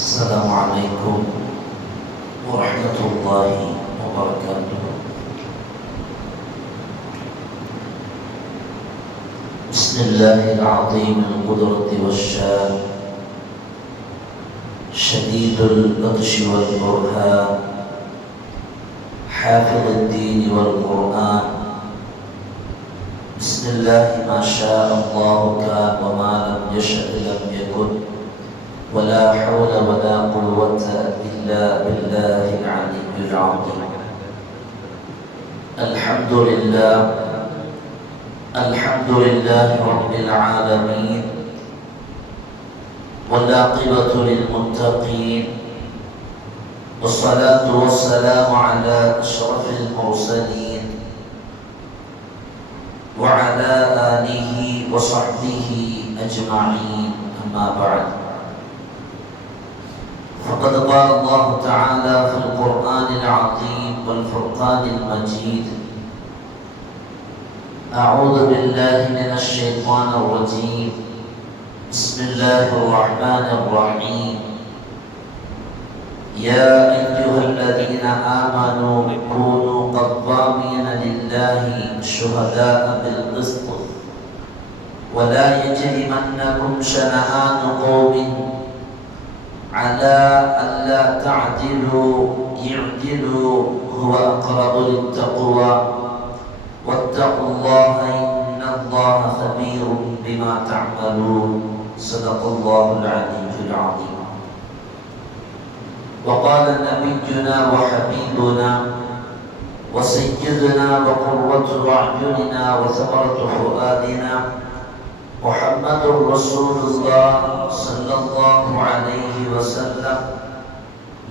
السلام عليكم ورحمة الله وبركاته. بسم الله العظيم القدرة والشان، شديد البطش والبرهان، حافظ الدين والقرآن. بسم الله ما شاء الله كان وما لم يشأ لم يكن، ولا حول ولا قوة إلا بالله العلي العظيم. الحمد لله رب العالمين، والعاقبة للمتقين، والصلاة والسلام على أشرف المرسلين وعلى آله وصحبه أجمعين، أما بعد. فقد قال الله تعالى في القرآن العظيم والفرقان المجيد: أعوذ بالله من الشيطان الرجيم، بسم الله الرحمن الرحيم. يا أيها الذين آمنوا كونوا قوامين لله شهداء بالقسط، ولا يجرمنكم شنآن قوم على ألا تعدلوا اعدلوا هو أقرب للتقوى، واتقوا الله إن الله خبير بما تعملون. صدق الله العلي العظيم. وقال نبينا وحبيبنا وسيدنا وقرة أعيننا وثمرة فؤادنا محمد رسول الله صلى الله عليه وسلم: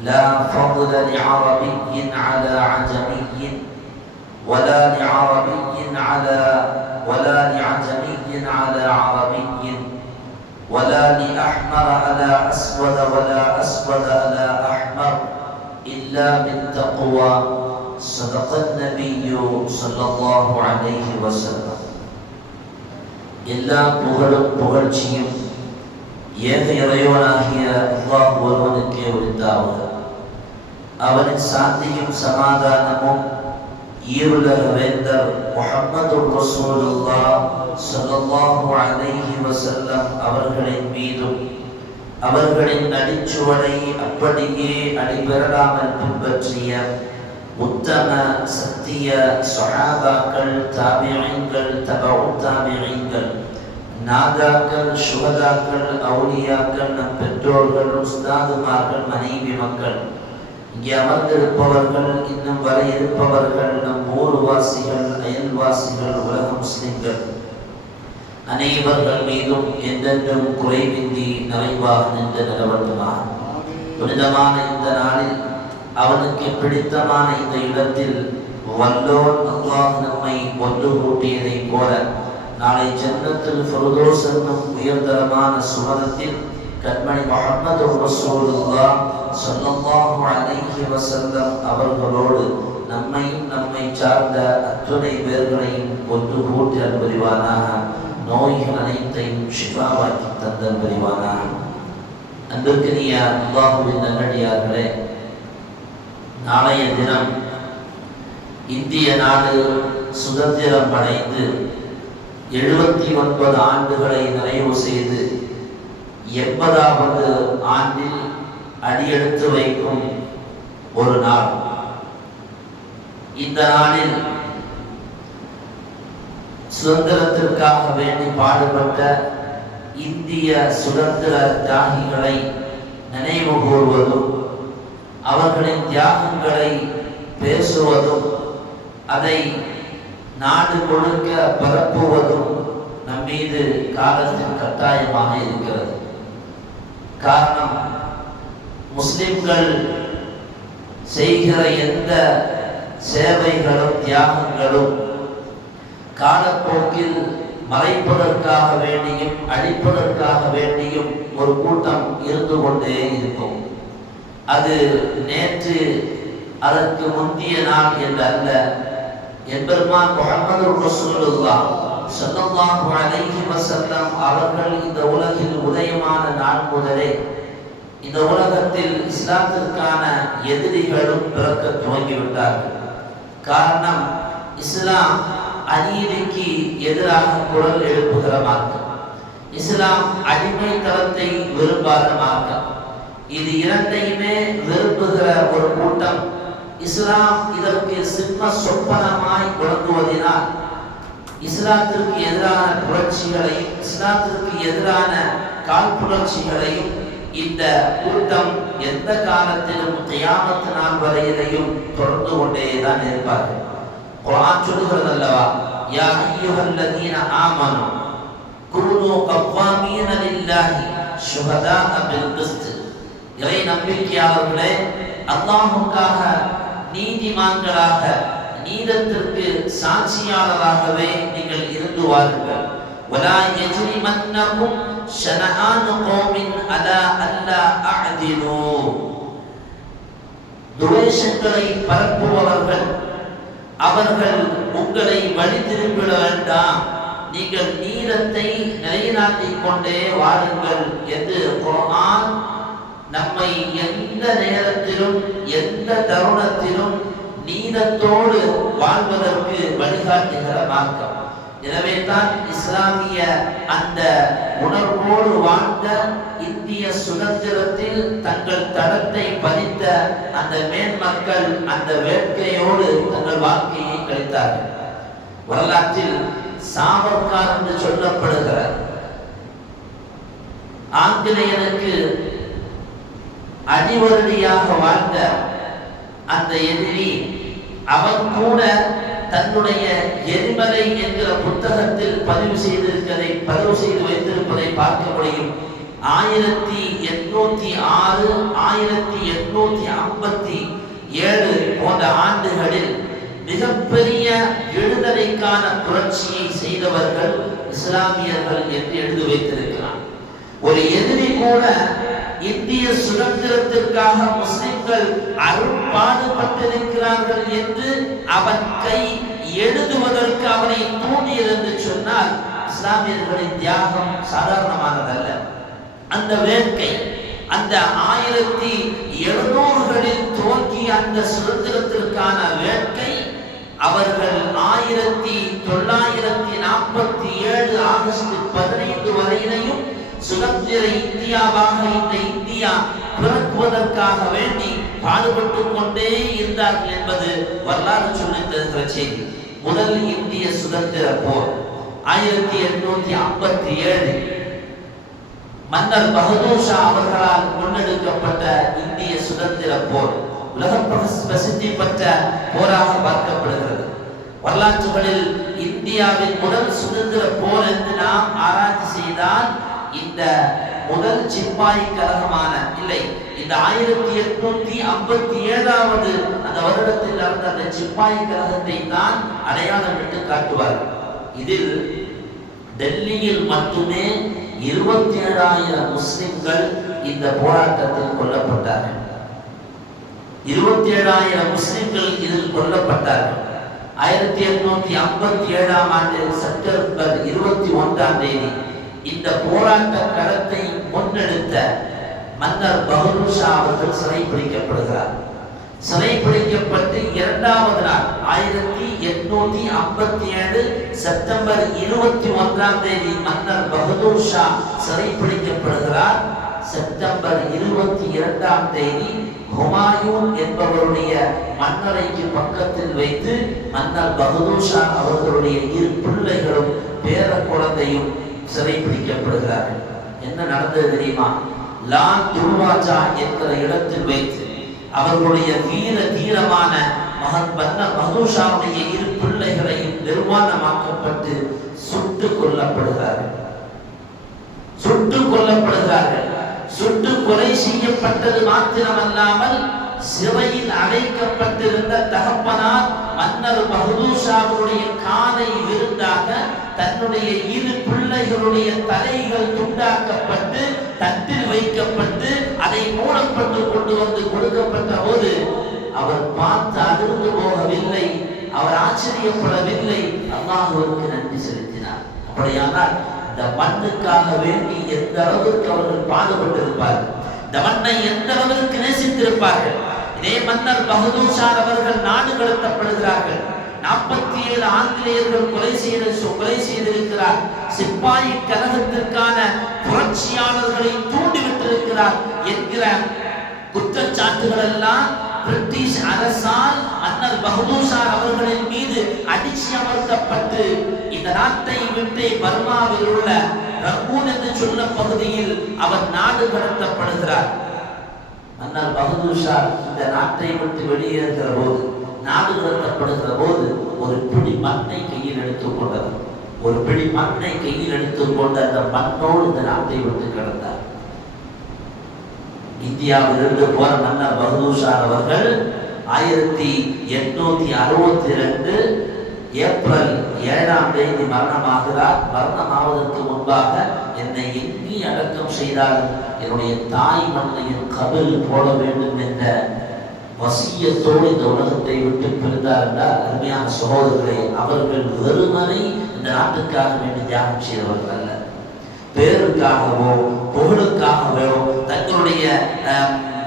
لا فضل لعربي على عجمي، ولا لعجمي على عربي، ولا لأحمر على أسود، ولا أسود على أحمر، إلا بالتقوى. صدق النبي صلى الله عليه وسلم. எல்லா புகழும் புகழ்ச்சியும் ஏக இறைவனாகிய அல்லாஹ் ஒருவனுக்கே உரித்தாக. அவனின் சாந்தியும் சமாதானமும் ஈருலக வேந்தர் முஹம்மது ரசூலுல்லாஹ் ஸல்லல்லாஹு அலைஹி வஸல்லம் அவர்களின் மீதும், அவர்களின் நடிச்சுவடை அப்படியே அடிபெறலாமல் பின்பற்றிய உத்தம சத்திய ஸஹாபாக்கள், தாபிஈன்கள், தபஉ தாபிஈன்கள், நாதாக்கள், சுஹதாக்கள், அவுலியாக்கள், நம் பெற்றோர்கள், உஸ்தாதுமார்கள், மனைவி மக்கள், இங்கே அமர்ந்திருப்பவர்கள், இன்னும் வர இருப்பவர்கள், நம் ஊர்வாசிகள், அயல்வாசிகள், உலக முஸ்லிம்கள் அனைவர்கள் மீதும் என்றென்றும் குறைவின்றி நிறைவாக நின்று நிலவட்டுமாக. புனிதமான இந்த நாளில், அவனுக்கு பிடித்தமான இந்த இடத்தில் வல்லோன் அல்லாஹ் நம்மை ஒன்று கூட்டியதை போல, நாளை ஜன்னத்துல் ஃபிர்தௌஸ் என்னும் உயர்தரமான சுவனத்தில் கண்மணி முஹம்மது ரசூலுல்லாஹ் ஸல்லல்லாஹு அலைஹி வஸல்லம் அவர்களோடு நம்மையும் நம்மை சார்ந்த அத்துணை பேர்களையும் ஒன்று கூட்டி அன்புரிவானாக. நோய்கள் அனைத்தையும் ஷிஃபாவாக்கி தந்தல் புரிவானாக. அன்பிற்கினிய அல்லாஹ்வின் நல்லடியார்களே, நாளைய தினம் இந்திய நாடு சுதந்திரம் அடைந்து 79 ஆண்டுகளை நிறைவு செய்து 80வது ஆண்டில் அடியெடுத்து வைக்கும் ஒரு நாள். இந்த நாளில் சுதந்திரத்திற்காக வேண்டி பாடுபட்ட இந்திய சுதந்திர தியாகிகளை நினைவு கூர்வதும், அவர்களின் தியாகங்களை பேசுவதும், அதை நாடு முழுக்க பரப்புவதும் நம் மீது காலத்தின் கட்டாயமாக இருக்கிறது. காரணம், முஸ்லிம்கள் செய்கிற எந்த சேவைகளும் தியாகங்களும் காலப்போக்கில் மறைப்பதற்காக வேண்டியும் அழிப்பதற்காக வேண்டியும் ஒரு கூட்டம் இருந்து கொண்டே இருக்கும். அது நேற்று, அதற்கு முந்திய நாள் என்று அல்ல. எம்பெருமான் முஹம்மது ரசூலுல்லாஹ் ஸல்லல்லாஹு அலைஹி வஸல்லம் அவர்கள் இந்த உலகில் உதயமான நாள் முதலே இந்த உலகத்தில் இஸ்லாத்திற்கான எதிரிகளும் பிறக்க துவங்கிவிட்டார்கள். காரணம், இஸ்லாம் அநீதிக்கு எதிராக குரல் எழுப்புகிற மார்க்கம். இஸ்லாம் அடிமைத்தனத்தை விரும்பாத மார்க்கம். இது இரண்டையுமே விரும்புகிற ஒரு கூட்டம் இஸ்லாம் இதற்கு சிம்ம சொப்பனமாய் விளங்குவதினால் இஸ்லாத்திற்கு எதிரான புரட்சிகளையும் இஸ்லாத்திற்கு எதிரான காழ்ப்புணர்ச்சிகளையும் இந்த கூட்டம் எந்த காலத்திலும் கியாமத் நாள் வரையிலையும் தொடர்ந்து கொண்டேதான் இருப்பார்கள். குர்ஆன் சொல்லுகிறது அல்லவா, யா அய்யுஹல்லதீன ஆமனு கூனு கவ்வாமீன லில்லாஹி ஷுஹதாஅ பில் கிஸ்த். இறை நம்பிக்கையாளர்களே, அல்லாஹ்வுக்காக நீதிமான்களாக, நீதத்திற்கு சாட்சியாளராகவே நீங்கள் இருந்து வாருங்கள். வலா யஜ்ரிமன்னகும் ஷனஆனு கௌமின் அலா அல்லா அஅதிலு. துவேஷங்களை பரப்புபவர்கள் அவர்கள் உங்களை வழி திருப்பிட வேண்டாம், நீங்கள் நீதத்தை நிலைநாட்டிக் கொண்டே வாருங்கள் என்று குர்ஆன் நம்மை எந்த நேரத்திலும் எந்த தருணத்திலும் நீதத்தோடு வாழ்வதற்கு வழிகாட்டுகிற மார்க்கம். எனவே தான் இஸ்லாமிய அந்த உணர்வோடு வாழ்ந்த இந்திய சுதந்திரத்தில் தங்கள் தடத்தை பதித்த அந்த மேன்மக்கள் அந்த வேட்கையோடு தங்கள் வாழ்க்கையை கழித்தார்கள். வரலாற்றில் சாவர்கார் என்று சொல்லப்படுகிற ஆங்கிலேயனுக்கு அடிவருடியாக வாழ்ந்த அந்த எதிரி, அவன் கூட தன்னுடைய எரிமலை என்கிற புத்தகத்தில் பதிவு செய்து வைத்திருப்பதை பார்க்க முடியும். 1806 1857 போன்ற ஆண்டுகளில் மிகப்பெரிய விடுதலைக்கான புரட்சியை செய்தவர்கள் இஸ்லாமியர்கள் என்று எழுதி வைத்திருக்கிறார். ஒரு எதிரி கூட இந்திய சுதந்திரத்திற்காக முஸ்லிம்கள் அரும்பாடுபட்டிருக்கிறார்கள் என்று அவன் கை எழுதுவதற்கு அவனை தூண்டியது என்று சொன்னால் இஸ்லாமியர்களின் தியாகம் சாதாரணமானதல்ல. அந்த வேட்கை, அந்த 1700களில் துவங்கிய அந்த சுதந்திரத்திற்கான வேட்கை அவர்கள் 1947 ஆகஸ்ட் 15 வரையிலையும் சுதந்திர இந்தியாவாக இந்த இந்தியா பிறக்குவதற்காக வேண்டி பாடுபட்டுக் கொண்டே இருந்தார்கள் என்பது வரலாறு சொல்லித் தருகிற செய்தி. முதல் இந்திய சுதந்திர போர் 1857 மன்னர் பகதூர் ஷா அவர்களால் முன்னெடுக்கப்பட்ட இந்திய சுதந்திர போர் உலக பிரசித்தி பெற்ற போராக பார்க்கப்படுகிறது. வரலாற்றுகளில் இந்தியாவின் முதல் சுதந்திர போர் என்று நாம் ஆராய்ச்சி செய்தால் இந்த முதல் சிப்பாய் கழகமான இல்லை, இந்த 1857வது அந்த வருடத்தில் நடந்த அந்த சிப்பாய் கழகத்தை தான் அடையாளம் விட்டு காட்டுவார்கள். இதில் டெல்லியில் மட்டுமே 27,000 முஸ்லிம்கள் இந்த போராட்டத்தில் கொல்லப்பட்டார்கள். 27,000 முஸ்லிம்கள் இதில் கொல்லப்பட்டார்கள். 1857ஆம் ஆண்டு செப்டம்பர் 21ஆம் தேதி இந்த போராட்ட களத்தை முன்னெடுத்த மன்னர் பகதூர் ஷா அவர்கள் சிறைப்பிடிக்கப்படுகிறார். சிறைப்பிடிக்கப்பட்டு 2வது நாள் 1857 செப்டம்பர் 21ஆம் தேதி மன்னர் பகதூர் ஷா சிறைப்பிடிக்கப்படுகிறார். செப்டம்பர் 22ஆம் தேதி ஹுமாயூன் என்பவருடைய மன்னரைக்கு பக்கத்தில் வைத்து மன்னர் பகதூர் ஷா அவர்களுடைய 2 பிள்ளைகளும் பேர குழந்தையும் சிறைப்பிடிக்கப்படுகிறார்கள். என்ன நடந்தது தெரியுமா? லால் துர்வாஜா என்கிற இடத்தில் வைத்து அவர்களுடைய தீரமான மன்னர் பகதூர் ஷாவுடைய 2 பிள்ளைகளையும் நிர்வாணமாக்கப்பட்டு சுட்டுக் கொல்லப்படுகிறார்கள். சுட்டு கொலை செய்யப்பட்டது மாத்திரமல்லாமல் சிறையில் அடைக்கப்பட்டிருந்த தகப்பனார் மன்னர் பகதூர் ஷாவுடைய காலை விருந்தாக தன்னுடைய 2 பிள்ளைகளுடைய தலைகள் துண்டாக்கப்பட்டு தட்டில் வைக்கப்பட்டு அதை மூடப்பட்டு கொண்டு வந்து கொடுக்கப்பட்ட போது அவர் பார்த்து அதிர்ந்து போகவில்லை, அவர் ஆச்சரியப்படவில்லை, அல்லாஹ்வுக்கு நன்றி செலுத்தினார். அப்படியானால் இந்த மண்ணுக்காக வேண்டி எந்த அளவுக்கு அவர்கள் பாடுபட்டிருப்பார்கள். இந்த மண்ணை எந்த அளவிற்கு நேசித்திருப்பார்கள். இதே மன்னர் பகதூர் ஷா அவர்கள் நாடு கடத்தப்படுகிறார்கள். 47 ஆங்கிலேயர்கள் கொலை செய்திருக்கிறார். சிப்பாய் கழகத்திற்கான புரட்சியாளர்களை தூண்டிவிட்டிருக்கிறார் என்கிற குற்றச்சாட்டுகள் எல்லாம் பிரிட்டிஷ் அரசால் மன்னர் பகதூர் ஷா அவர்களின் மீது அடிச்சு அமர்த்தப்பட்டு இந்த நாட்டை விட்டு பர்மாவில் உள்ள ரங்கூன் என்று சொல்ல பகுதியில் அவர் நாடு கடத்தப்படுகிறார். மன்னர் பகதூர் ஷா இந்த நாட்டை விட்டு வெளியேறுகிற போது, நாடு கடத்தப்படுகிற போது ஒரு பிடி மண்ணை கையில் எடுத்துக்கொண்டவர். ஒரு பிடி மண்ணை கையில் எடுத்துக்கொண்ட அந்த மண்ணோடு இந்த நாட்டை விட்டு கிடந்தார். இந்தியாவிலிருந்து போற மன்னர் பகதூர் ஷா அவர்கள் 1862 ஏப்ரல் 7ஆம் தேதி மரணமாகிறார். மரணமாவதற்கு முன்பாக என்னை எங்கி அடக்கம் செய்தால் என்னுடைய தாய் மண்ணையின் கபில் போட வேண்டும் என்ற வசியத்தோடு இந்த உலகத்தை விட்டு பிரிந்தார் என்றால், அருமையான சகோதரர்களே, அவர்கள் வெறுமனை இந்த நாட்டுக்காக வேண்டி தியாகம் செய்தவர்கள் அல்ல. பேருக்காகவோ புகழுக்காகவோ தங்களுடைய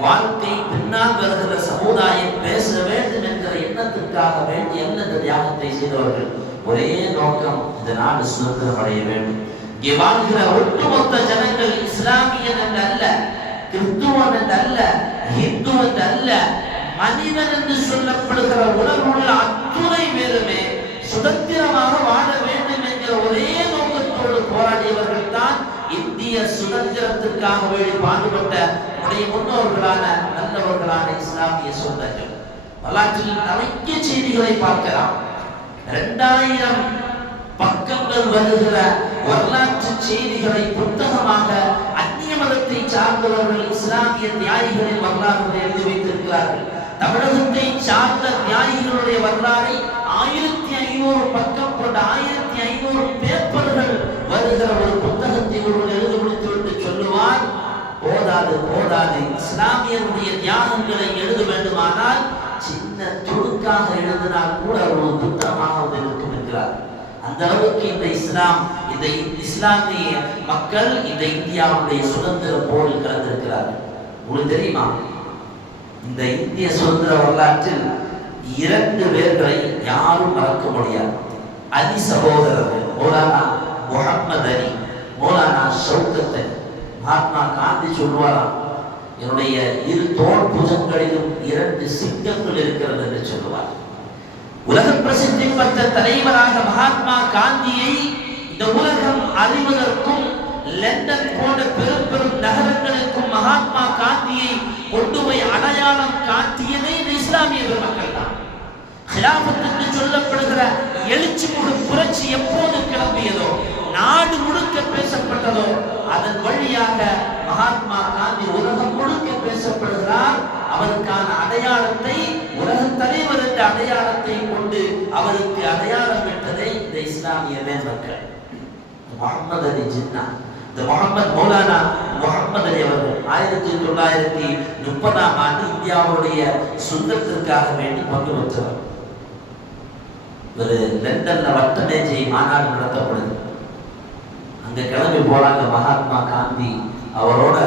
வாழ்க்கை பின்னால் வருகிற சமுதாயம் பேச வேண்டும் என்ற எண்ணத்திற்காக வேண்டி என்ன தியாகத்தை செய்தவர்கள். ஒரே நோக்கம், இந்த நாடு சுதந்திரம் அடைய வேண்டும். இங்கே வாழ்கிற ஒட்டுமொத்த ஜனங்கள் இஸ்லாமியன் என்று அல்ல, கிறிஸ்துவன் என்று அல்ல, இந்து என்று அல்ல, மனிதன் என்று சொல்லப்படுகிற உலகுள்ள அத்துணை பேருமே சுதந்திரமாக வாழ வேண்டும் என்கிற ஒரே நோக்கத்தோடு போராடியவர்கள் தான் இந்திய சுதந்திரத்திற்காக வேண்டி பாடுபட்ட நம்முடைய முன்னோர்களான நல்லவர்களான இஸ்லாமிய சோதர்கள். வரலாற்றில் நிறைய செய்திகளை பார்க்கலாம். 2000 பக்கங்கள் வருகிற வரலாற்று செய்திகளை புத்தகமாக அந்நிய மதத்தை சார்ந்தவர்கள் இஸ்லாமிய தியாகிகளின் வரலாறுகளை எழுதி வைத்திருக்கிறார்கள். தமிழகத்தை சார்ந்த தியாகிகளுடைய வரலாறை 1500 பக்கம் கொண்ட 1500 பேப்பர்கள் வருகிற ஒரு புத்தகத்தை ஒருவர் எழுதி முடித்துவிட்டு சொல்லுவார், போதாது போதாது, இஸ்லாமியருடைய தியாகங்களை எழுத வேண்டுமானால் சின்ன துடுக்காக எழுதினால் கூட ஒரு புத்தகமாக இருக்கும் என்கிறார். அந்த அளவுக்கு இந்த இஸ்லாமிய மக்கள் இந்த இந்தியாவுடைய சுதந்திர போரில் கலந்திருக்கிறார்கள். உங்களுக்கு தெரியுமா, இந்த இந்திய சுதந்திர வரலாற்றில் 2 பேர்களை யாரும் மறக்க முடியாது. அலி சகோதரர்கள், மௌலானா முஹம்மது அலி, மௌலானா ஷௌகத் அலி. மகாத்மா காந்தி சொல்வாராம், என்னுடைய 2 தோள் புஜங்களிலும் 2 சிங்கங்கள் இருக்கிறது என்று சொல்லுவார். உலக பிரசித்தி பெற்ற தலைவராக மகாத்மா காந்தியை இந்த உலகம் அறிவதற்கும் லண்டன் போன்ற பெரும் பெரும் நகரங்களுக்கும் மகாத்மா காந்தியை கொண்டு போய் அடையாளம் காட்டியதே இந்த இஸ்லாமிய பெருமக்கள் தான். கிலாபத் என்று சொல்லப்படுகிற எழுச்சி புரட்சி எப்போது கிளம்பியதோ, நாடு முழுக்க பேசப்பட்டதோ, அதன் வழியாக மகாத்மா காந்தி உலகம் முழுக்க பேசப்படுகிறார். அவருக்கான அடையாளத்தை, உலக தலைவர் என்ற அடையாளத்தை கொண்டு அவருக்கு அடையாளம் பெற்றதை இந்த இஸ்லாமிய மேன்மக்கள். முஹம்மது அலி ஜின்னா, இந்த மௌலானா முஹம்மது அலி அவர்கள் 1930ஆம் ஆண்டு இந்தியாவுடைய சுதந்திரத்திற்காக வேண்டி பங்கு பெற்றவர். ஒரு லண்டன்ல வட்ட மேஜை மாநாடு நடத்தப்படுது. அங்க கிளம்பி போறாங்க மகாத்மா காந்தி. அவரோட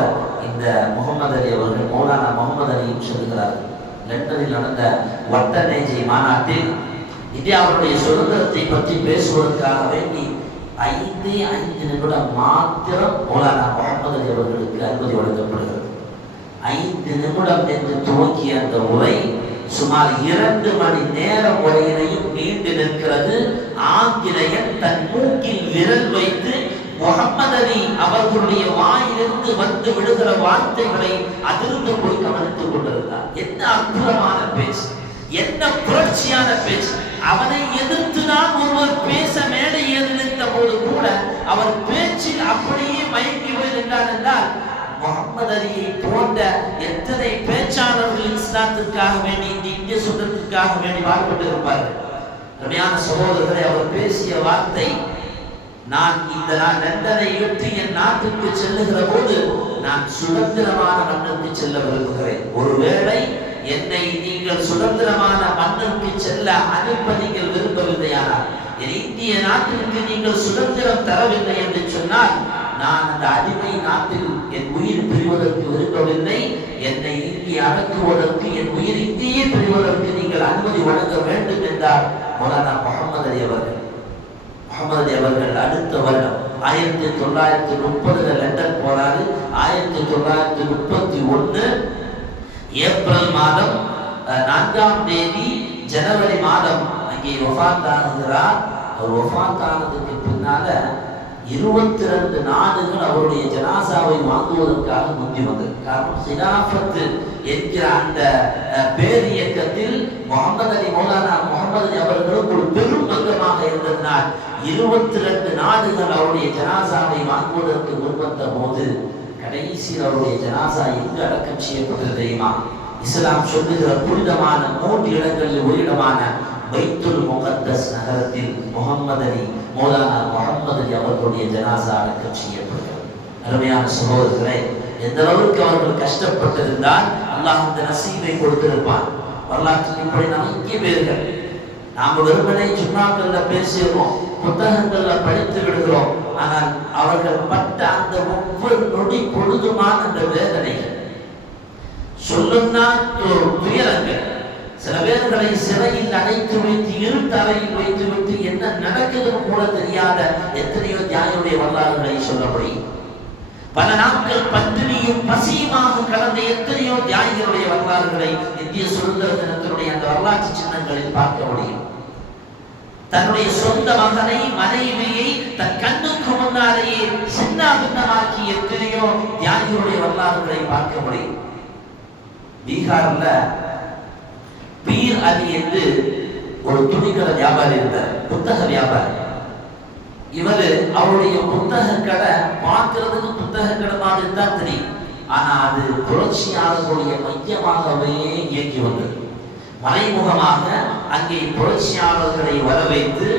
இந்த முகமது அலி அவர்கள், மௌலானா முகமது அலியும் சொல்லுகிறார். லண்டனில் நடந்த வட்ட மேஜை மாநாட்டில் இந்தியாவுடைய சுதந்திரத்தை பற்றி பேசுவதற்காக வேண்டி 5 நிமிடம் மாத்திரம் மௌலானா முகமது அலி அவர்களுக்கு அனுமதி வழங்கப்படுகிறது. 5 நிமிடம் என்று துவங்கிய அந்த உரை சுமார் 2 மணி நேரம் உரையினையும் நீண்டு நிற்கிறது. ஆங்கிலேயன் தன் மூக்கில் விரல் வைத்து முஹம்மது அலி அவர்களுடைய வாயிலிருந்து வந்து விடுகிற வார்த்தைகளை அதிர்ந்து போய் கவனித்துக் கொண்டிருந்தார். என்ன அற்புதமான பேச்சு, என்ன புரட்சியான பேச்சு! அவனை எதிர்த்து தான் ஒருவர் பேச மேடை ஏறித்த போது கூட அவர் பேச்சில் அப்படியே மயங்கி போயிருந்தார் என்றால், முஹம்மது அலியை போன்ற எத்தனை பேச்சாளர்கள் இஸ்லாத்திற்காக வேண்டி, இந்த இந்திய சுதந்திரத்திற்காக வேண்டி வாழ்பட்டு இருப்பார்கள். அருமையான சகோதரர்களை, அவர் பேசிய வார்த்தை, நான் இந்த லண்டனை விட்டு என் நாட்டுக்கு செல்லுகிற போது நான் சுதந்திரமான மண்ணுக்கு செல்ல விரும்புகிறேன். ஒருவேளை என்னை நீங்கள் சுதந்திரமான மண்ணுக்கு செல்ல அனுப்ப நீங்கள் விரும்பவில்லையானால், இந்திய நாட்டிற்கு நீங்கள் சுதந்திரம் தரவில்லை என்று சொன்னால் நான் அந்த அடிமை நாட்டில் என் உயிர் பிரிவதற்கு விரும்பவில்லை, என்னை இங்கே அடக்குவதற்கு, என் உயிர் இங்கேயே பிரிவதற்கு நீங்கள் அனுமதி வழங்க வேண்டும் என்றார் மௌலானா முஹம்மது அலி அவர்கள். முஹம்மது அலி அவர்கள் அடுத்த வருடம் 1930 லண்டன் போறாரு. 1931 ஏப்ரல் மாதம் 4ஆம் தேதி ஜனவரி மாதம் அங்கே வஃபாத் ஆகிறார். அவர் வஃபாத் ஆனதுக்கு பின்னால 22 நாடுகள் அவருடைய ஜனாசாவை வாங்குவதற்காக முந்தி வந்தது. காரணம் ஹிலாஃபத் என்கிற அந்த பேர் இயக்கத்தில் முஹம்மது அலி மௌலானா முஹம்மது அலி அவர்களும் ஒரு பெரும் அங்கமாக இருந்ததனால் 22 நாடுகள் அவருடைய ஜனாசாவை வாங்குவதற்கு முன்வந்த போது கடைசியில் அவருடைய ஜனாசா எங்கு அடக்கம் செய்யப்பட்டது தெரியுமா? இஸ்லாம் சொல்லுகிற புனிதமான 3 இடங்களில் ஒரு இடமான பைத்துல் முகத்தஸ் நகரத்தில் முஹம்மது அலி மௌலானா முஹம்மது அலி அவர்களுடைய ஜனாசா அடக்கம் செய்யப்படுகிறது. அருமையான சகோதரர்களே, எந்த அளவுக்கு அவர்கள் கஷ்டப்பட்டிருந்தால் அல்லாஹ் அந்த நசீபை கொடுத்திருப்பான். வரலாற்றில் இப்படி நிறைய பேர்கள் நாம் வெறுமனை ஜும்மாக்கள்ல பேசுகிறோம், புத்தகங்கள்ல படித்து விடுகிறோம். ஆனால் அவர்கள் பட்ட அந்த ஒவ்வொரு நொடி பொழுதுமான அந்த வேதனைகள் சொல்லுன்னா துயரங்கள். சில பேர்களை சிறையில் அடைத்து வைத்து இருட்டறையில் வைத்து விட்டு என்ன நடக்குதுன்னு கூட தெரியாத எத்தனையோ தியாகியுடைய வரலாறுகளை சொல்ல முடியும். பல நாட்கள் பட்டினியும் பசியுமாக கடந்த எத்தனையோ தியாகிகளுடைய வரலாறுகளை இந்திய சுதந்திர தினத்தினுடைய அந்த வரலாற்று சின்னங்களில் பார்க்க முடியும். தன்னுடைய சொந்த மகனை, மனைவியை தன் கண்ணுக்கு முன்னாலேயே சின்ன பின்னமாக்கி எத்தனையோ தியாகிகளுடைய வரலாறுகளை பார்க்க முடியும். பீகார்ல பீர் அலி என்று ஒரு துணிக்கடை வியாபாரி இருந்தார், புத்தக வியாபாரி. இவரு அவருடைய புத்தக கடை பார்க்கிறதுக்கு புத்தக கடை மாதிரி தான் தெரியும். ஆனா அது புரட்சியாளர்களுடைய மையமாகவே இயங்கி வந்தது. மறைமுகமாக அங்கே புரட்சியாளர்களை வரவைத்து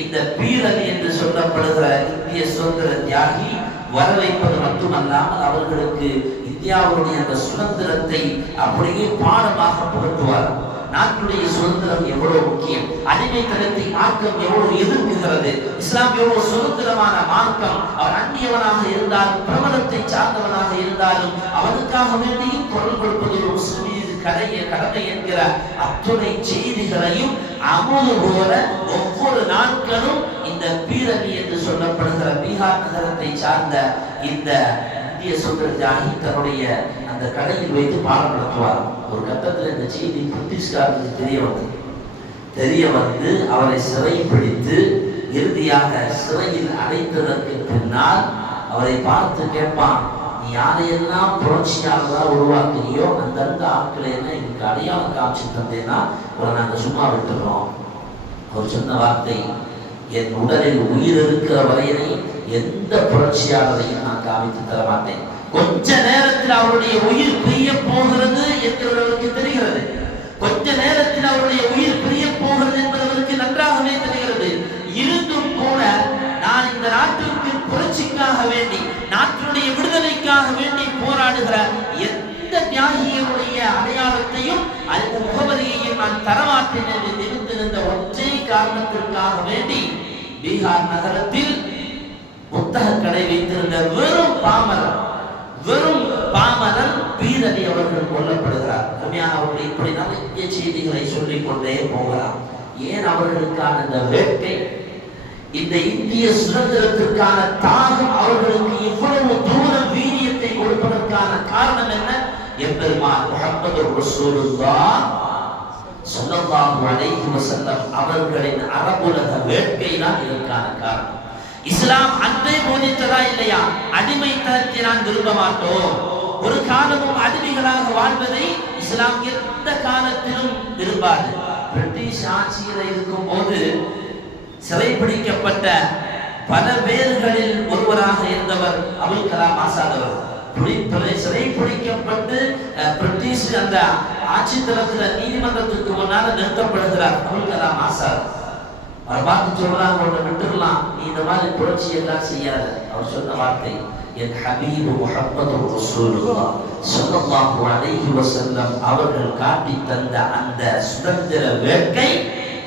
இந்த பீர் அலி என்று சொல்லப்படுகிற இந்திய சுதந்திர தியாகி வரவைப்பது மட்டுமல்லாமல் அவர்களுக்கு இந்தியாவுடைய அந்த சுதந்திரத்தை அப்படியே பாடமாக புகட்டுவார். நாட்டுடைய சுதந்திரம் எவ்வளவு முக்கியம், அடிமைத்தனத்தை மார்க்கம் எவ்வளவு எதிர்க்குகிறது, இஸ்லாம் எவ்வளவு சுதந்திரமான மார்க்கம். அவர் அந்நியவனாக இருந்தாலும் பிரபலத்தை சார்ந்தவனாக இருந்தாலும் அவனுக்காக வேண்டியும் குரல் கொடுப்பது ஒரு முஸ்லிம் கடமை என்கிற அத்துணை செய்திகளையும் அமுது போல ஒவ்வொரு நாட்களும் இந்த பீர் அலி என்று சொல்லப்படுகிற பீகார் நகரத்தை சார்ந்த இந்த இந்திய சுதந்திர தியாகி தன்னுடைய அந்த கடையில் வைத்து பாடம் நடத்துவார். ஒரு கட்டத்தில் இந்த செய்தி பிரிட்டிஷ்காரனுக்கு தெரிய வந்து அவரை சிறை பிடித்து இறுதியாக சிறையில் அடைத்ததற்கு பின்னால் அவரை பார்த்து கேட்பான், நீ யாரையெல்லாம் புரட்சியாளர்களா உருவாக்குறியோ அந்தந்த ஆட்களை என்ன எனக்கு அடையாளம் காமிச்சு தந்தேன்னா உங்களை நாங்கள் சும்மா விட்டுறோம். அவர் சொன்ன வார்த்தை, என் உடலில் உயிர் இருக்கிற வரையினை எந்த புரட்சியாளரையும் நான் காமித்து தர மாட்டேன். கொஞ்ச நேரத்தில் அவருடைய உயிர் பிரிய போகிறது என்பவர்களுக்கு தெரிகிறது. கொஞ்ச நேரத்தில் அவருடைய உயிர் பிரிய போகிறது என்பதற்கு நன்றாகவே தெரிகிறது. இருந்தும் கூட நான் இந்த நாட்டிற்கு புரட்சிக்காக வேண்டி, நாட்டினுடைய விடுதலைக்காக வேண்டி போராடுகிற எந்த தியாகிகளுடைய அடையாளத்தையும் அந்த முகவரியையும் நான் தரமாட்டேன் என்று தெரிந்திருந்த ஒற்றை காரணத்திற்காக வேண்டி பீகார் நகரத்தில் புத்தக கடை வைத்திருந்த வெறும் பாமரன் பீர் அலி அவர்கள் கொல்லப்படுகிறார். அவர்கள் இப்படி நிறைய செய்திகளை சொல்லிக் கொண்டே போகலாம். ஏன் அவர்களுக்கான இந்த வேட்கை, இந்த இந்திய சுதந்திரத்திற்கான தாகம் அவர்களுக்கு இவ்வளவு தூர வீரியத்தை கொடுப்பதற்கான காரணம் என்ன? எம்பெருமான் முஹம்மது ரசூலுல்லாஹ் ஸல்லல்லாஹு அலைஹி வஸல்லம் அவர்களின் அரபுலக வேட்கை தான் இதற்கான காரணம். இஸ்லாம் அன்றை போதித்ததா இல்லையா? அடிமைத்தனத்தை நான் விரும்ப மாட்டோம். ஒரு காலமும் அடிமைகளாக வாழ்வதை இஸ்லாம் எந்த காலத்திலும் விரும்பாது. பிரிட்டிஷ் ஆட்சியில் இருக்கும் போது சிறைப்பிடிக்கப்பட்ட பல பேர்களில் ஒருவராக இருந்தவர் அபுல் கலாம் ஆசாத் அவர்கள். சிறைப்பிடிக்கப்பட்டு பிரிட்டிஷ் அந்த ஆட்சி தளத்தில் நீதிமன்றத்துக்கு முன்னால நிறுத்தப்படுகிறார் அபுல் கலாம் ஆசாத். அவர் பார்த்து சொல்றாங்க, ஒன்று விட்டுடலாம், நீ இந்த மாதிரி புரட்சி எல்லாம் செய்யாத. அவர் சொன்ன வார்த்தை, என் ஹபீபு முஹம்மது ரசூலுல்லாஹ் ஸல்லல்லாஹு அலைஹி வஸல்லம் அவர்கள் காட்டி தந்த அந்த சுதந்திர வேட்கை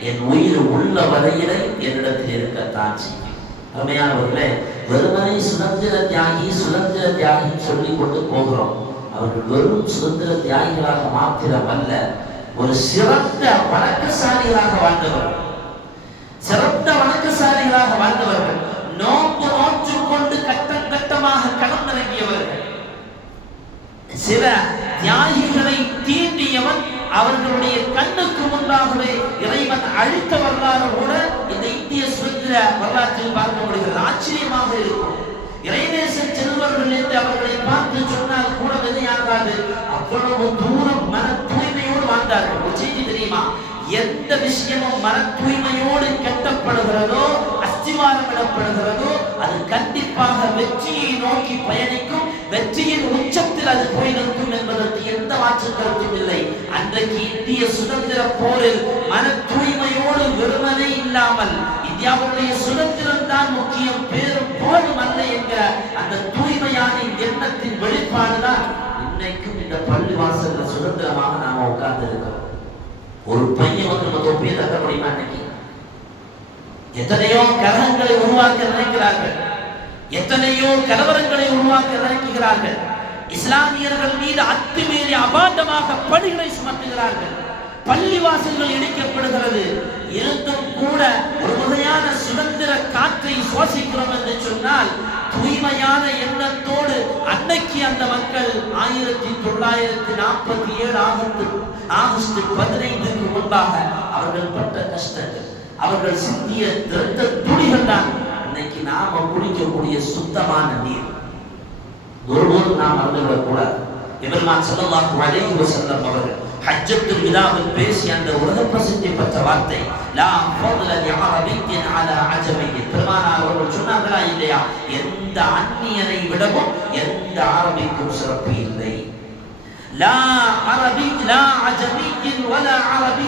என் உயிர் உள்ள வரையிலே என்னிடத்தில் இருக்கத்தான் செய்யும். அருமையானவர்களே, வெறுமனை சுதந்திர தியாகி சுதந்திர தியாகின்னு சொல்லி கொண்டு போகிறோம். அவர்கள் வெறும் சுதந்திர தியாகிகளாக மாத்திரம் அல்ல, ஒரு சிறந்த வணக்கசாலிகளாக வாழ்ந்தவர்கள், சிறந்த வணக்கசாலிகளாக வாழ்ந்தவர்கள், நோன்பு நோற்று கொண்டு கட்டம் கட்டமாக களம் இறங்கியவர்கள். சில தியாகிகளை தீண்டியவன் அவர்களுடைய கண்ணுக்கு முன்பாகவே இறைவன் அழித்த வரலாறு கூட இந்த இந்திய சுதந்திர வரலாற்றில் பார்க்க முடிகிறது. ஆச்சரியமாக இருக்கும். இறைநேசன் செல்வர்கள் என்று அவர்களை பார்த்து சொன்னால் கூட விதையாகாது. அவ்வளவு தூரம் மன தூய்மையோடு வாழ்ந்தார்கள். ஒரு செய்தி தெரியுமா? எந்த விஷயமும் மன தூய்மையோடு கட்டப்படுகிறதோ, அஸ்திவாரமிடப்படுகிறதோ, அது கண்டிப்பாக வெற்றியை நோக்கி பயணிக்கும், வெற்றியின் உச்சத்தில் அது போய் நிற்கும் என்பதற்கு எந்த மாற்று கருத்தும் இல்லை. அன்றைக்கு இந்திய சுதந்திர போரில் மன தூய்மையோடு வெறுமனே இல்லாமல் இந்தியாவுடைய சுதந்திரம் தான் முக்கியம், பேரும் போரும் அல்ல என்கிற அந்த தூய்மையான எண்ணத்தின் வெளிப்பாடுதான் இன்னைக்கும் இந்த பள்ளி வாசல்ல சுதந்திரமாக நாம உட்கார்ந்து இருக்கிறோம். ஒரு பையன் வந்து நம்ம தொப்பியை தக்க முடியுமா? இன்னைக்கு எத்தனையோ கலகங்களை உருவாக்க நினைக்கிறார்கள், எத்தனையோ கலவரங்களை உருவாக்க நினைக்கிறார்கள். இஸ்லாமியர்கள் மீது அத்துமீறி அபாண்டமாக பழிகளை சுமத்துகிறார்கள். பள்ளிவாசல்கள் இடிக்கப்படுகிறது. இருந்தும் கூட ஒரு வகையான சுதந்திர காற்றை சுவாசிக்கிறோம் என்று சொன்னால் தூய்மையான எண்ணத்தோடு அன்னைக்கு அந்த மக்கள் 1947 ஆகஸ்ட் 15க்கு முன்பாக அவர்கள் பட்ட கஷ்டங்கள், அவர்கள் சிந்திய இரத்த துளிகள் தான் இன்னைக்கு நாம குடிக்கக்கூடிய சுத்தமான நீர். ஒருபோதும் நாம் மறந்துவிடக் கூடாது. பெருமானார் ஸல்லல்லாஹு அலைஹி வஸல்லம் அவர்கள் ஹஜ்ஜத்துல் விதாவில் பேசி அந்த உலக பிரசித்தி பெற்ற வார்த்தை லா ஃபضل لعربي على عجمي. பெருமானார் அவர்கள் சொன்னார்களா இல்லையா? எந்த அந்நியனை விடவும் எந்த அரபிக்கும் சிறப்பு இல்லை. லா அரபி லா அஜமி வலா அரபி,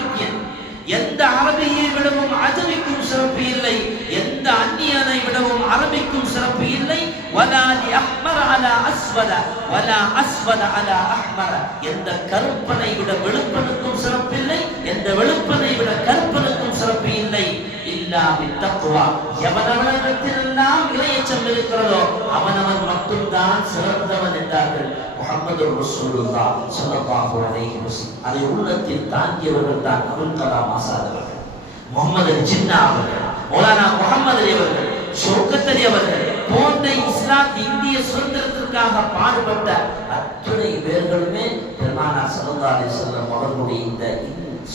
எந்த அரபியை விடவும் அஜமிக்கும் சிறப்பு இல்லை, எந்த அந்நியனை விடவும் அரபிக்கும் சிறப்பு இல்லை. வலா அஹ்மர அலா அஸ்வத வலா அஸ்வத அலா அஹ்மர, எந்த கருப்பனை விட வெளுப்பனுக்கும் சிறப்பு இல்லை, எந்த வெளுப்பனை விட கருப்பனுக்கும் சிறப்பு இல்லை. இல்லா பித்தக்வா, எவனவனிடத்திலெல்லாம் இறையச்சம் இருக்கிறதோ அவனவன் மட்டும்தான் சிறந்தவன் என்றார்கள் முஹம்மது ரசூலுல்லாஹ் ஸல்லல்லாஹு அலைஹி வஸல்லம். அதை உள்ளத்தில் தாங்கியவர்கள் தான் அபுல் கலாம் ஆசாத் அவர்கள், முகமது ஜின்னா அவர்கள், மௌலானா முஹம்மது அலி அவர்கள், ஷௌகத் அலி அவர்கள் போன்ற இஸ்லாம் இந்திய சுதந்திரத்திற்காக பாடுபட்ட அத்தனை பேர்களுமே பெருமானார் ஸல்லல்லாஹு அலைஹி வஸல்லம் அவர்களுடைய இந்த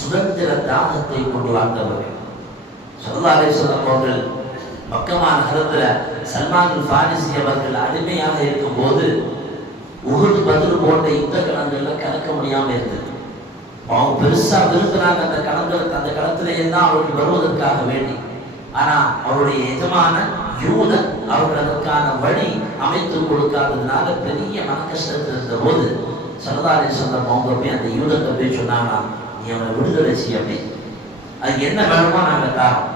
சுதந்திர தாகத்தை கொண்டு வாழ்ந்தவர்கள். ஸல்லல்லாஹு அலைஹி வஸல்லம் அவர்கள் மக்கமா நகரத்துல சல்மான் ஃபாரிசி அவர்கள் அடிமையாக இருக்கும் போது உஹுத் பத்ர் போன்ற யுத்த களங்கள்ல கலக்க முடியாம இருந்தது. அவங்க பெருசா விரும்பினாங்க அந்த களத்திலேயே தான் அவர்கள் வருவதற்காக வேண்டி. ஆனா அவருடைய எஜமான யூதன் அவர்கள் அதற்கான வழி அமைத்து கொடுக்காததுனால பெரிய மனக்கஷ்டத்தில் இருந்த போது ஸல்லல்லாஹு அலைஹி வஸல்லம் அவங்க போய் அந்த யூதத்தை போய் சொன்னாங்கன்னா, நீ அவனை விடுதலை செய்ய அப்படி, அதுக்கு என்ன வேணுமோ நாங்க தாரோம்.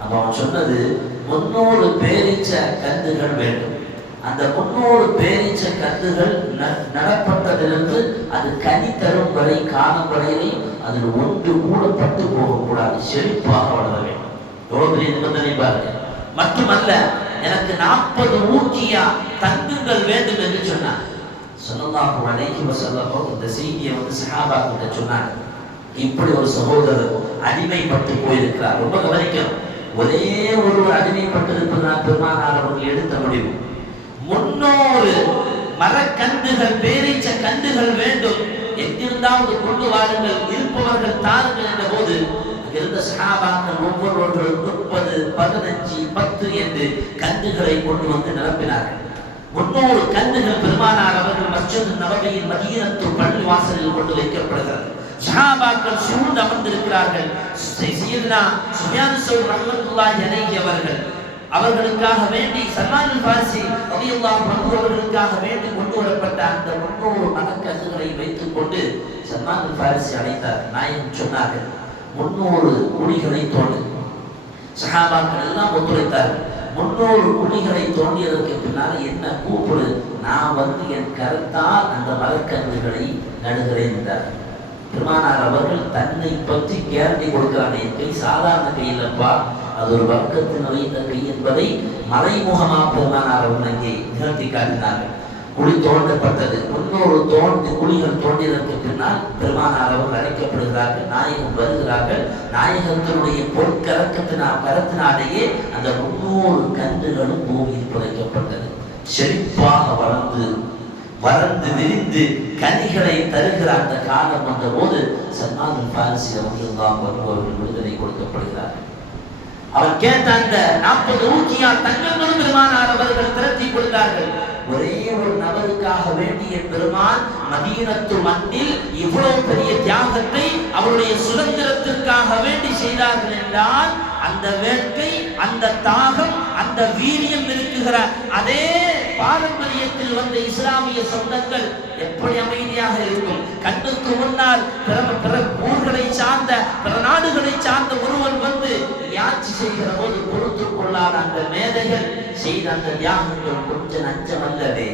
அப்ப அவன் சொன்னது 300 பேரீச்ச கன்றுகள் வேண்டும். அந்த 300 பேரீச்ச கன்றுகள் நடப்பட்டதிலிருந்து அது கனி தரும் வரை காலம் வரையிலே அதில் ஒன்று கூட பட்டு போகக்கூடாது, செழிப்பாக வளர வேண்டும். எவ்வளவு பெரிய நிபந்தனை பாருங்க. மட்டுமல்ல, எனக்கு 40 ஊக்கியா தங்குங்கள் வேண்டும் என்று சொன்னார். ஸல்லல்லாஹு அலைஹி வஸல்லம் இந்த செய்தியை சஹாபாக்கிட்ட சொன்னாங்க. இப்படி ஒரு சகோதரர் அடிமைப்பட்டு போயிருக்கிறார். ரொம்ப கவனிக்கணும். ஒரே ஒருவர் அடிமைப்பட்டு இருப்பதனால் பெருமானார் அவர்கள் எடுத்த முடிவு 300 மரக்கன்றுகள் பேரீச்ச கன்றுகள் வேண்டும், எங்கிருந்தாவது கொண்டு வாருங்கள், இருப்பவர்கள் தாருங்கள் என்ற போது இருந்த சஹாபாக்கள் ஒவ்வொருவர்களும் 30, 15, 10 என்று கன்றுகளை கொண்டு வந்து நிரப்பினார்கள். 300 கன்றுகள் பெருமானார் அவர்கள் மஸ்ஜித் நபவியின் மதீனத்து பள்ளி வாசலில் கொண்டு வைக்கப்படுகிறது. சஹாபாக்கள் சூழ்ந்து அமர்ந்திருக்கிறார்கள். சையதுனா சுஃபியான் ஸௌரி ரஹ்மத்துல்லாஹி அலைஹி அவர்களுக்காக வேண்டி சல்மான் ஃபாரிசி ரலியல்லாஹு அன்ஹு அவர்களுக்காக வேண்டி கொண்டு வரப்பட்ட அந்த 300 மரக்கன்றுகளை வைத்துக் கொண்டு சல்மான் ஃபாரிசி அழைத்தார். நாயகம் சொன்னார்கள், 300 குழிகளை தோண்டு. சஹாபாக்கள் எல்லாம் ஒத்துழைத்தார்கள். 300 குழிகளை தோண்டியதற்கு பின்னால் என்ன கூப்பிடு, நான் என் கருத்தால் அந்த மரக்கன்றுகளை நடுகிறேன் என்றார். பெருமானார் அவர்கள் தன்னை பற்றி கேரண்டி கொடுக்கிறாங்க. என் கை சாதாரண கை இல்லப்பா, அது ஒரு வர்க்கத்து நிறைந்த கை என்பதை மறைமுகமாக பெருமானார் அவர்கள் அங்கே நிகழ்த்தி காட்டினார்கள். குழி தோண்டப்பட்டது. 300 குழிகள் தோண்டியதற்கு பின்னால் பெருமானார் அவர்கள் அழைக்கப்படுகிறார்கள். நாயகம் வருகிறார்கள். நாயகத்தினுடைய கரத்தினாலேயே அந்த 300 கன்றுகளும் பூமியில் புதைக்கப்பட்டது. செழிப்பாக வளர்ந்து விரிந்து கனிகளை தருகிற அந்த காலம் வந்த போது சல்மான் பாரிசி அவர்கள் விடுதலை கொடுக்கப்படுகிறார்கள். அவர் கேட்ட அந்த 40 ஊக்கியா தங்கங்களும் பெருமானார் அவர்கள் திரட்டி கொடுத்தார்கள். ஒரே ஒரு நபருக்காக வேண்டிய பெருமான் மதீனத்து மண்ணில் இவ்வளவு பெரிய தியாகத்தை அவருடைய சுதந்திரத்திற்காக வேண்டி செய்தார்கள் என்றால் அந்த வேட்கை, அந்த தாகம், அந்த வீரியம் இருக்குகிற அதே பாரம்பரியத்தில் வந்த இஸ்லாமிய சொந்தங்கள் எப்படி அமைதியாக இருக்கும்? கண்ணுக்கு முன்னால் பிற ஊர்களை சார்ந்த பிற நாடுகளை சார்ந்த ஒருவன் வந்து ஆட்சி செய்கிற போது பொறுத்துக் கொள்ளாத அந்த மேதைகள் செய்த அந்த தியாகங்கள் கொஞ்சம் நஞ்சம் அல்லவே.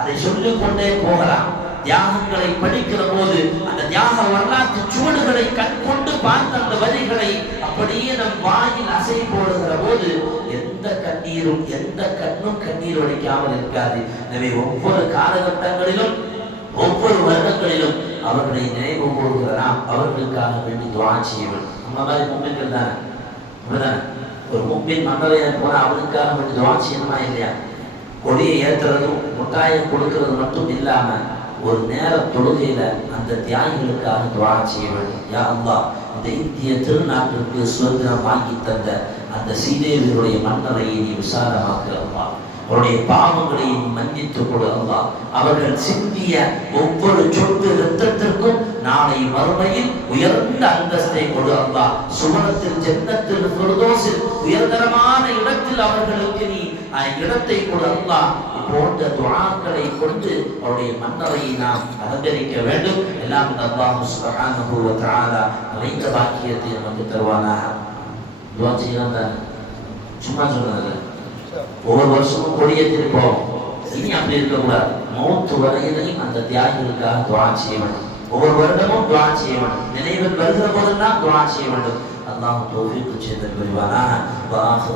அதை சொல்லிக் கொண்டே போகலாம். தியாகங்களை படிக்கிற போது அந்த தியாக வரலாற்று சுவடுகளை கண்கொண்டு பார்த்த அந்த வரிகளை அப்படியே நம் வாயில் அசை போடுகிற போது எந்த கண்ணும் கண்ணீர் வடிக்காமல் இருக்காது. எனவே ஒவ்வொரு காலகட்டங்களிலும் ஒவ்வொரு வருடங்களிலும் அவர்களை நினைவு கூறுகிற நாம் அவர்களுக்காக வேண்டி துஆ செய்ய வேண்டும். நம்ம மாதிரி மும்மின்கள் தானே, ஒரு மும்மின் மன்னரையா போனா அவனுக்காக வேண்டி துஆ செய்யணுமா இல்லையா? கொடியை ஏற்றுறதும் முட்டாயம் கொடுக்கிறது மட்டும் இல்லாம ஒரு நேர தொழுகையில அந்த தியாகிகளுக்காக துஆ செய்ய வேண்டும். யா அல்லாஹ், இந்த இந்திய திருநாட்டிற்கு சுதந்திரம் வாங்கி தந்த அந்த சீதேவியருடைய மன்னரையை நீ விசாலமாக்கு அல்லாஹ். அவருடைய பாவங்களை மன்னித்துக் கொடு அல்லாஹ். அவர்கள் சிந்திய ஒவ்வொரு சொட்டு இரத்தத்திற்கும் நாளை மறுமையில் உயர்ந்த அந்தஸ்தை கொடு அல்லாஹ். சுவனத்தில் ஜன்னத்தில் ஃபிர்தௌஸில் உயர்தரமான இடத்தில் அவர்களுக்கு நீ இடத்தை கொடு அல்லாஹ். போன்ற துஆக்களை கொண்டு அவருடைய மன்னரையை நாம் அலங்கரிக்க வேண்டும். எல்லாம் அல்லாஹ் சுப்ஹானஹு வ தஆலா நிறைந்த பாக்கியத்தை நமக்கு தருவானாக. துஆ செய்யலாம் தானே, சும்மா சொன்னதில்லை. ஒவ்வொரு வருஷமும் கொடியேற்றி போவோம். இனி அப்படி இருக்கக்கூடாது. மௌத்து வரையிலையும் அந்த தியாகிகளுக்காக துஆ செய்ய வேண்டும். ஒவ்வொரு வருடமும் துஆ செய்ய வேண்டும். நினைவில் வருகிற போதெல்லாம் துஆ செய்ய வேண்டும். அல்லாஹ் தௌஃபீக் செய்து தருவானாக.